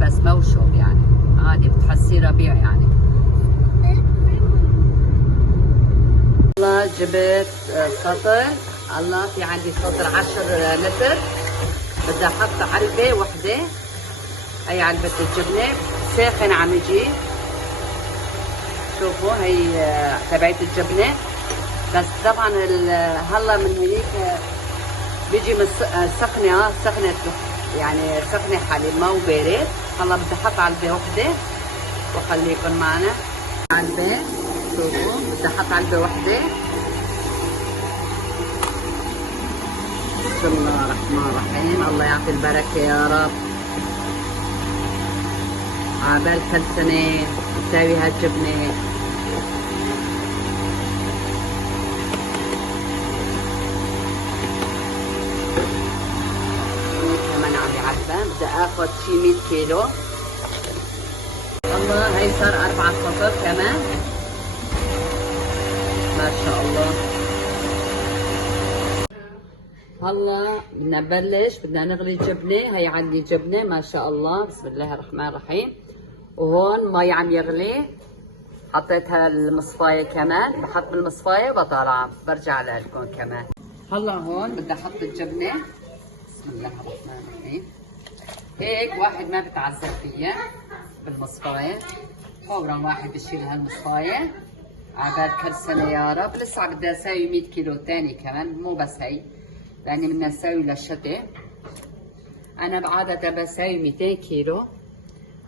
بس موشوب يعني عادي، بتحسيه ربيع يعني. والله جبت سطر. الله في عندي سطر 10 لتر. بدي احط علبة وحدة. هي علبة الجبنة ساخن عم يجي. شوفوا هي تبعت الجبنة. بس طبعا هلا من هيك بيجي من سخنة يعني سخنة حليب ما هو بارد. هلا بدي احط علبة وحدة وخليكم معنا. علبة، شوفوا بدي احط علبة وحدة. بسم الله الرحمن الرحيم. الله يعطي البركة يا رب. عبال كل سنة بتساوي هالجبنة. كمان عم يعبى. بدي اخذ شي 100 كيلو. الله هي صار 4 سطر كمان. ما شاء الله. هلا بدنا نبلش. بدنا نغلي الجبنة. هي عندي جبنة ما شاء الله. بسم الله الرحمن الرحيم. وهون مي عم يغلي. حطيتها المصفاية كمان. بحط بالمصفاية وبطلع برجع لكم كمان. هلا هون بدي احط الجبنة. بسم الله الرحمن الرحيم. هيك واحد ما بتعذب فيها بالمصفاية. فورا واحد بشيل هالمصفاية. عبال كل سنة يا رب. لسه بدي اساوي 100 كيلو تاني كمان، مو بس هي، لاني بدنا نساوي للشتاء. انا بعادة بساوي 200 كيلو.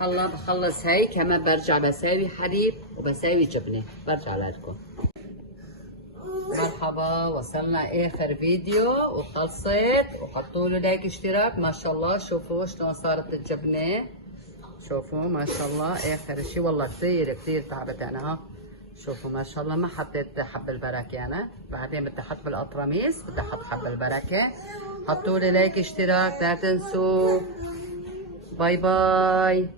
هلا بخلص هي كمان برجع بساوي حليب وبساوي جبنة. برجع لكم. مرحبا، وصلنا اخر فيديو وخلصت. وحطوا له لايك اشتراك. ما شاء الله شوفوا شلون صارت الجبنة. شوفوا ما شاء الله اخر شي. والله كثير كثير تعبت انا. ها شوفوا ما شاء الله. ما حطيت حب البركة انا. بعدين بدي احط بالاطرميس. بدي احط حب البركة. حطوا لي لايك اشتراك لا تنسوا. باي باي.